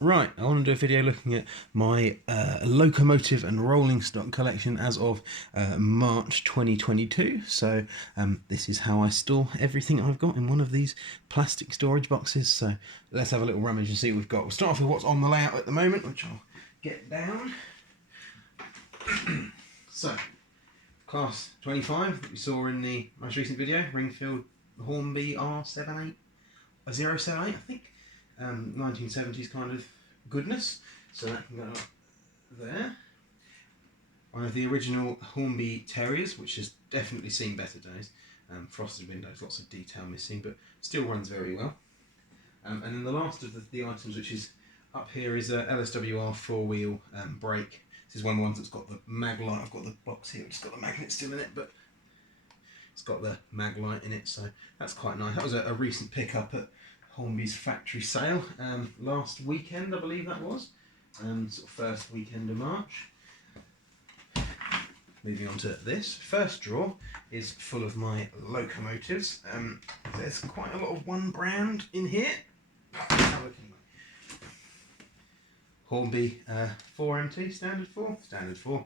Right, I want to do a video looking at my locomotive and rolling stock collection as of March 2022. So this is how I store everything I've got in one of these plastic storage boxes. So let's have a little rummage and see what we've got. We'll start off with what's on the layout at the moment, which I'll get down. So, class 25 that we saw in the most recent video, Ringfield Hornby R78, 078 I think. 1970s kind of goodness, so that can go up there. One of the original Hornby Terriers, which has definitely seen better days. Frosted windows, lots of detail missing, but still runs very well. And then the last of the items, which is up here, is a LSWR 4-wheel brake. This is one of the ones that's got the mag light. I've got the box here, it's got the magnet still in it, but it's got the mag light in it, so that's quite nice. That was a recent pickup at Hornby's factory sale last weekend, I believe that was, sort of first weekend of March. Moving on to this, first drawer is full of my locomotives. There's quite a lot of one brand in here. Hornby 4MT, standard 4.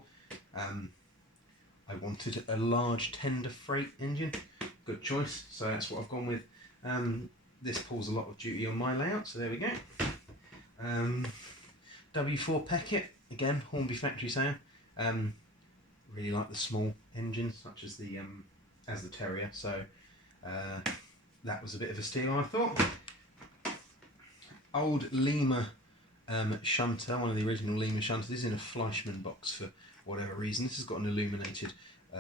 I wanted a large tender freight engine, good choice, so that's what I've gone with. This pulls a lot of duty on my layout, so there we go. W4 Peckett, again, Hornby factory sale. Really like the small engines, such as the Terrier, so that was a bit of a steal, I thought. Old Lima shunter, one of the original Lima shunters. This is in a Fleischmann box for whatever reason. This has got an illuminated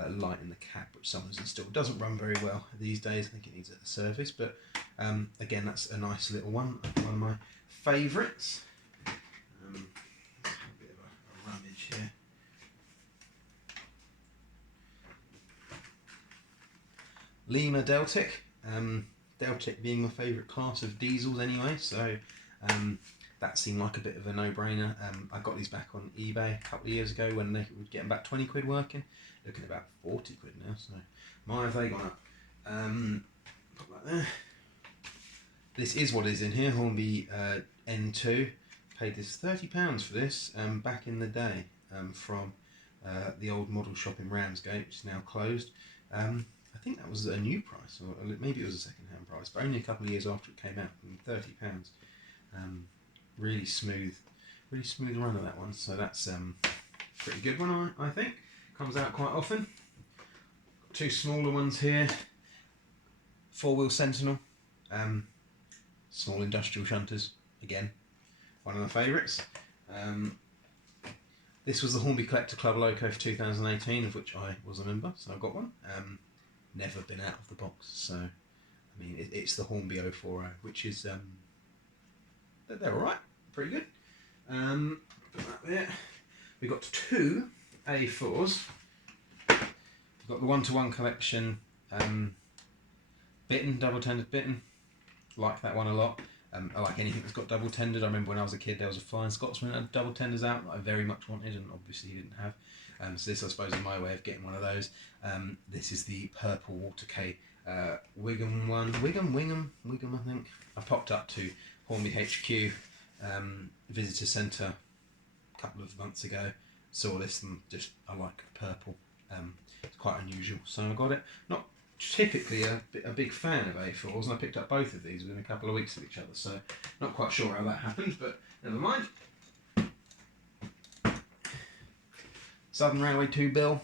light in the cap, which someone's installed. Doesn't run very well these days. I think it needs a service, but again, that's a nice little one of my favourites. A bit of a rummage here. Lima Deltic. Deltic being my favourite class of diesels anyway, so that seemed like a bit of a no-brainer. I got these back on eBay a couple of years ago when they would get about 20 quid working. Looking at about 40 quid now, so my have they gone up. Put that there. This is what is in here, Hornby N2. Paid this £30 for this back in the day from the old model shop in Ramsgate, which is now closed. I think that was a new price, or maybe it was a second-hand price, but only a couple of years after it came out. £30. Really smooth run of that one. So that's pretty good one, I think. Comes out quite often. Got two smaller ones here. 4-wheel Sentinel. Small industrial shunters. Again, one of my favourites. This was the Hornby Collector Club Loco for 2018, of which I was a member, so I got one. Never been out of the box, so I mean it's the Hornby 040, which is they're alright, pretty good. Put that there. We've got two A4s. We've got the one-to-one collection, Bitten, double-tended Bitten. Like that one a lot. I like anything that's got double-tended. I remember when I was a kid there was a Flying Scotsman that had double tenders out that I very much wanted, and obviously he didn't have. So this, I suppose, is my way of getting one of those. This is the purple Water K Wigan one. Wigan, I think. I popped up to Hornby HQ visitor centre a couple of months ago. Saw this and just, I like the purple. It's quite unusual, so I got it. Not typically a big fan of A4s, and I picked up both of these within a couple of weeks of each other, so not quite sure how that happened, but never mind. Southern Railway 2 bill.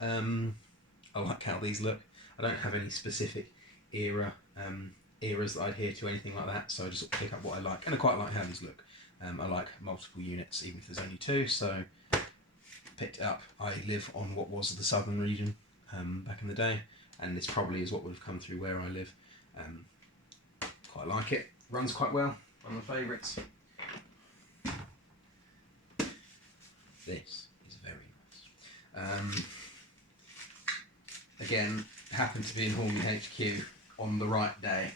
I like how these look. I don't have any specific eras that I adhere to, anything like that, so I just sort of pick up what I like, and I quite like how these look. I like multiple units, even if there's only two, so picked it up. I live on what was the southern region back in the day, and this probably is what would have come through where I live. Quite like it. Runs quite well. One of my favourites. This is very nice. Again, happened to be in Hornby HQ on the right day,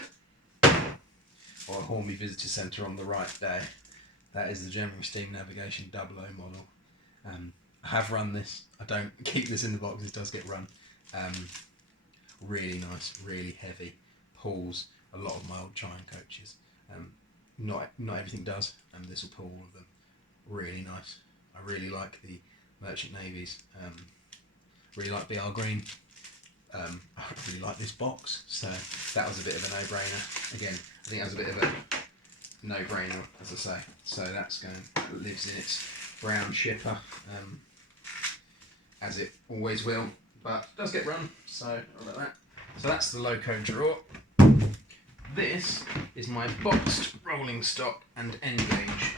or a Hornby Visitor Centre on the right day. That is the General Steam Navigation 00 model. I have run this. I don't keep this in the box, it does get run. Really nice, really heavy, pulls a lot of my old Giant coaches. not everything does, and this will pull all of them. Really nice. I really like the Merchant Navies. Really like BR Green. I really like this box, so that was a bit of a no-brainer. Again, I think that was a bit of a no-brainer, as I say. So that lives in its brown shipper, as it always will, but it does get run, so I'll let that. So that's the Loco drawer. This is my boxed rolling stock and end gauge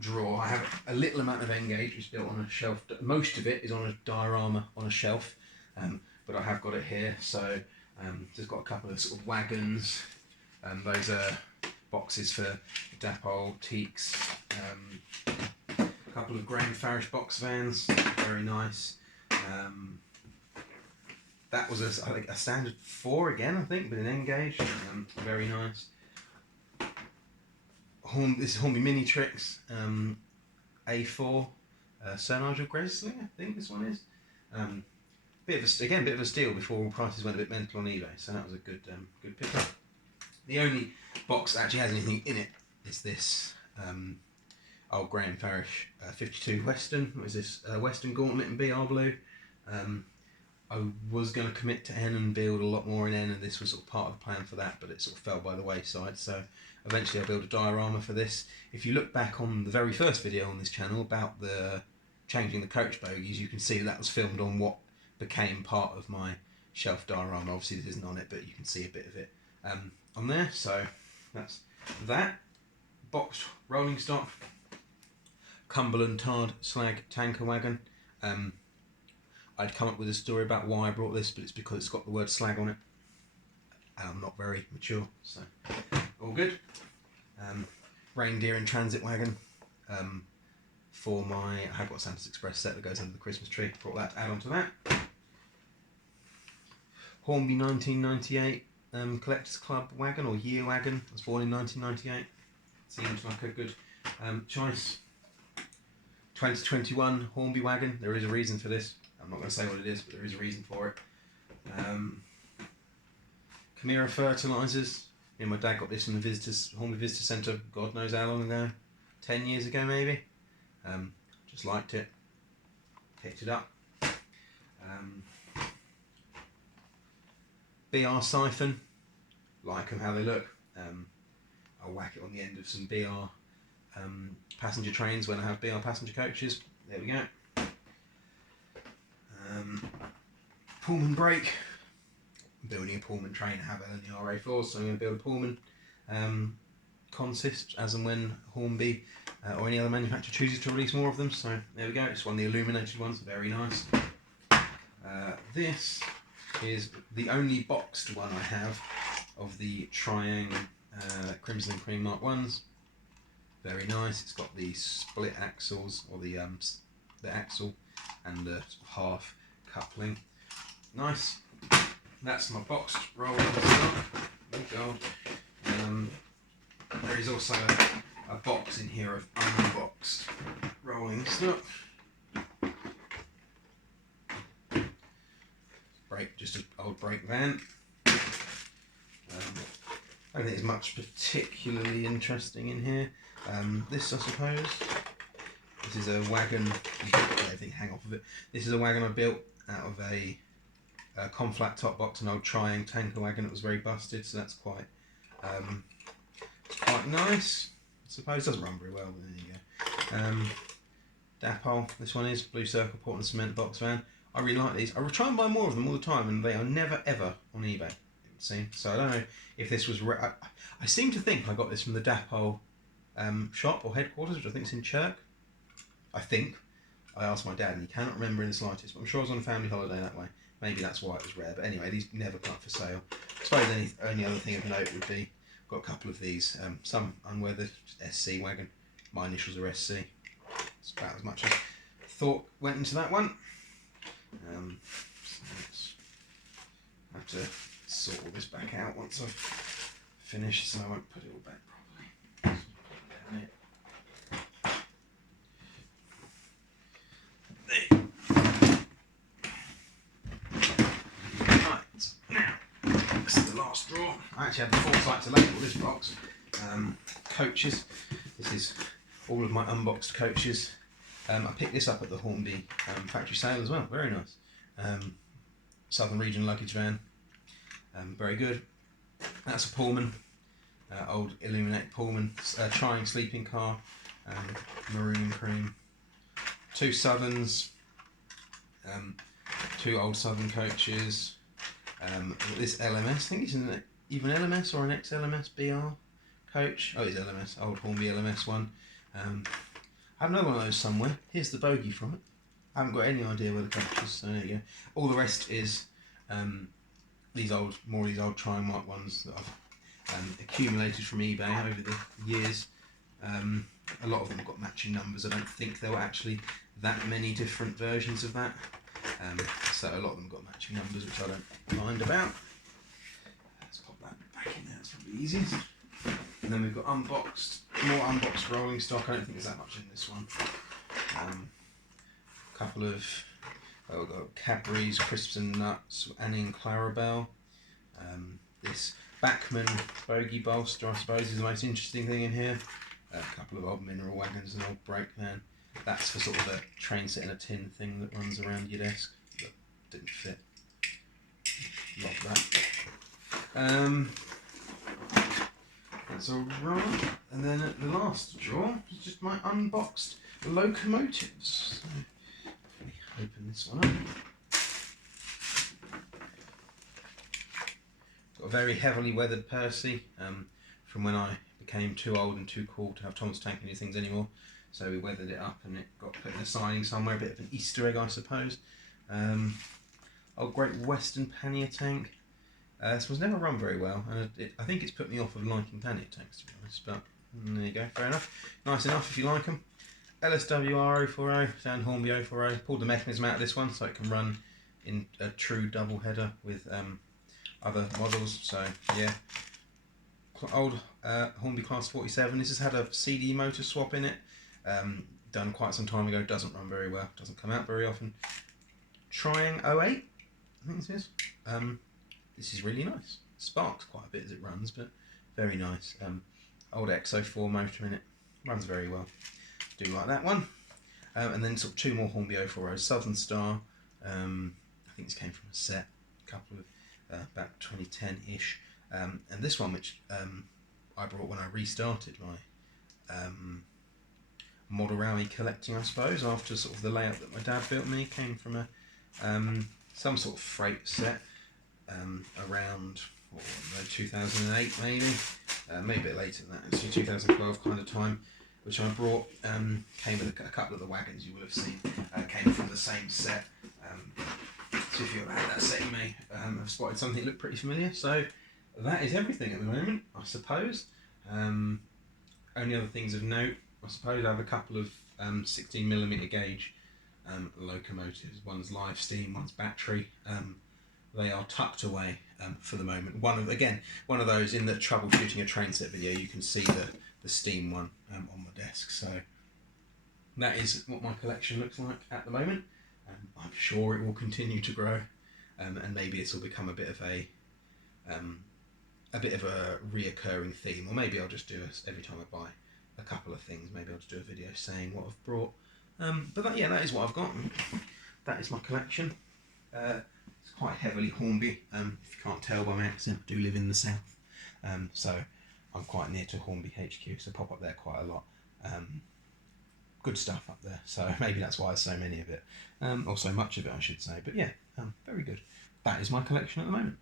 drawer. I have a little amount of end gauge, which is built on a shelf. Most of it is on a diorama on a shelf, but I have got it here. So just got a couple of sort of wagons. Those are boxes for Dapol, Teaks. A couple of Graham Farish box vans, very nice. That was I think a standard 4 again, I think, with an end gauge. Very nice. This is Hornby Mini Tricks A4 Sir Nigel Gresley, I think this one is. Bit of a steal before all prices went a bit mental on eBay, so that was a good pickup. The only box that actually has anything in it is this old Graham Farish 52 Western. What is this? Western Gauntlet in BR Blue. I was going to commit to N and build a lot more in N, and this was sort of part of the plan for that, but it sort of fell by the wayside. So eventually I'll build a diorama for this. If you look back on the very first video on this channel about the changing the coach bogies, you can see that was filmed on what became part of my shelf diorama. Obviously this isn't on it, but you can see a bit of it on there. So that's that. Boxed rolling stock, Cumberland tarred slag tanker wagon. I'd come up with a story about why I brought this, but it's because it's got the word slag on it, and I'm not very mature, so all good. Reindeer in transit wagon for I have got a Santa's Express set that goes under the Christmas tree. Brought that to add on to that. Hornby 1998 Collectors Club wagon, or year wagon. I was born in 1998. Seems like a good choice. 2021 Hornby wagon. There is a reason for this. I'm not going to say what it is, but there is a reason for it. Chimera fertilisers. Me and my dad got this from the Hornby Visitor Centre, God knows how long ago. 10 years ago maybe. Just liked it. Picked it up. BR siphon. Like them how they look. I'll whack it on the end of some BR passenger trains when I have BR passenger coaches. There we go. Pullman brake. I'm building a Pullman train. I have it on the RA floors, so I'm going to build a Pullman consist as and when Hornby or any other manufacturer chooses to release more of them. So there we go. It's one of the illuminated ones. Very nice. This is the only boxed one I have of the Triangle Crimson and Cream Mark 1s. Very nice. It's got the split axles, or the axle and the half coupling. Nice. That's my boxed rolling stock. Oh god. There is also a box in here of unboxed rolling stock. Just an old brake van. I don't think there's much particularly interesting in here. This, I suppose. This is a wagon. You can let everything hang off of it. This is a wagon I built out of a conflat top box, an old Triangle tanker wagon that was very busted, so that's quite nice. I suppose it doesn't run very well, but there you go. Dapol, this one is Blue Circle Portland Cement box van. I really like these. I will try and buy more of them all the time, and they are never ever on eBay, it would seem. So I don't know if this was. I seem to think I got this from the Dapol shop or headquarters, which I think is in Chirk. I think. I asked my dad, and he cannot remember in the slightest, but I'm sure I was on a family holiday that way. Maybe that's why it was rare. But anyway, these never come up for sale. I suppose only other thing of note would be, I've got a couple of these, some unweathered, SC wagon. My initials are SC. It's about as much as thought went into that one. So let's have to sort all this back out once I've finished, so I won't put it all back properly. Right, now, this is the last drawer. I actually had the foresight to label this box. coaches. This is all of my unboxed coaches. I picked this up at the Hornby factory sale as well. Very nice. Southern Region luggage van. Very good. That's a Pullman. Old Illuminate Pullman. Trying sleeping car. Maroon and cream. Two Southerns. Two old Southern coaches. This LMS. I think it's an even LMS or an ex-LMS BR coach. Oh, it's LMS. Old Hornby LMS one. I have another one of those somewhere. Here's the bogie from it. I haven't got any idea where the coach is, so there you go. All the rest is these old Trying Mark ones that I've accumulated from eBay over the years. A lot of them have got matching numbers. I don't think there were actually that many different versions of that. So a lot of them got matching numbers, which I don't mind about. Let's pop that back in there, it's probably easiest. And then we've got Unboxed, more Unboxed rolling stock. I don't think there's that much in this one. A couple of, we've got Cadbury's, Crisps and Nuts, Annie and Clarabelle. This Bachmann Bogey Bolster, I suppose, is the most interesting thing in here. A couple of old Mineral Wagons, an old brake van. That's for sort of a train set in a tin thing that runs around your desk. That didn't fit. Love that. That's alright. And then at the last drawer is just my unboxed locomotives. So let me open this one up. Got a very heavily weathered Percy from when I became too old and too cool to have Thomas Tank Engine things anymore. So we weathered it up and it got put in a siding somewhere, a bit of an Easter egg I suppose. Old Great Western pannier tank. This was never run very well, and I think it's put me off of liking pannier tanks to be honest, but there you go, fair enough. Nice enough if you like them. LSWR 040, down Hornby 040. Pulled the mechanism out of this one so it can run in a true double header with other models, so yeah. Old Hornby Class 47, this has had a CD motor swap in it. Done quite some time ago, doesn't run very well, doesn't come out very often. Trying 08, I think this is. This is really nice. Sparks quite a bit as it runs, but very nice. Old X04 motor in it, runs very well. Do like that one. And then sort of two more Hornby 040, Southern Star. I think this came from a set, a couple of about 2010-ish. And this one, which I brought when I restarted my model rally collecting, I suppose, after sort of the layout that my dad built me. Came from a some sort of freight set around 2008 maybe, maybe a bit later than that, actually 2012 kind of time, which I brought. Came with a couple of the Wagons you will have seen, came from the same set. So if you've had that set, you may have spotted something that looked pretty familiar. So that is everything at the moment, I suppose. Only other things of note, I suppose, I have a couple of 16mm gauge locomotives. One's live steam, one's battery. They are tucked away for the moment. One of those in the troubleshooting a train set video, you can see the steam one on my desk. So that is what my collection looks like at the moment. I'm sure it will continue to grow, and maybe this will become a bit of a reoccurring theme, or maybe I'll just do every time I buy a couple of things. Maybe I'll just do a video saying what I've brought. But that is what I've got. That is my collection. It's quite heavily Hornby. If you can't tell by my accent, I do live in the south, so I'm quite near to Hornby HQ, so pop up there quite a lot. Good stuff up there, so maybe that's why there's so many of it, or so much of it I should say. But yeah, very good. That is my collection at the moment.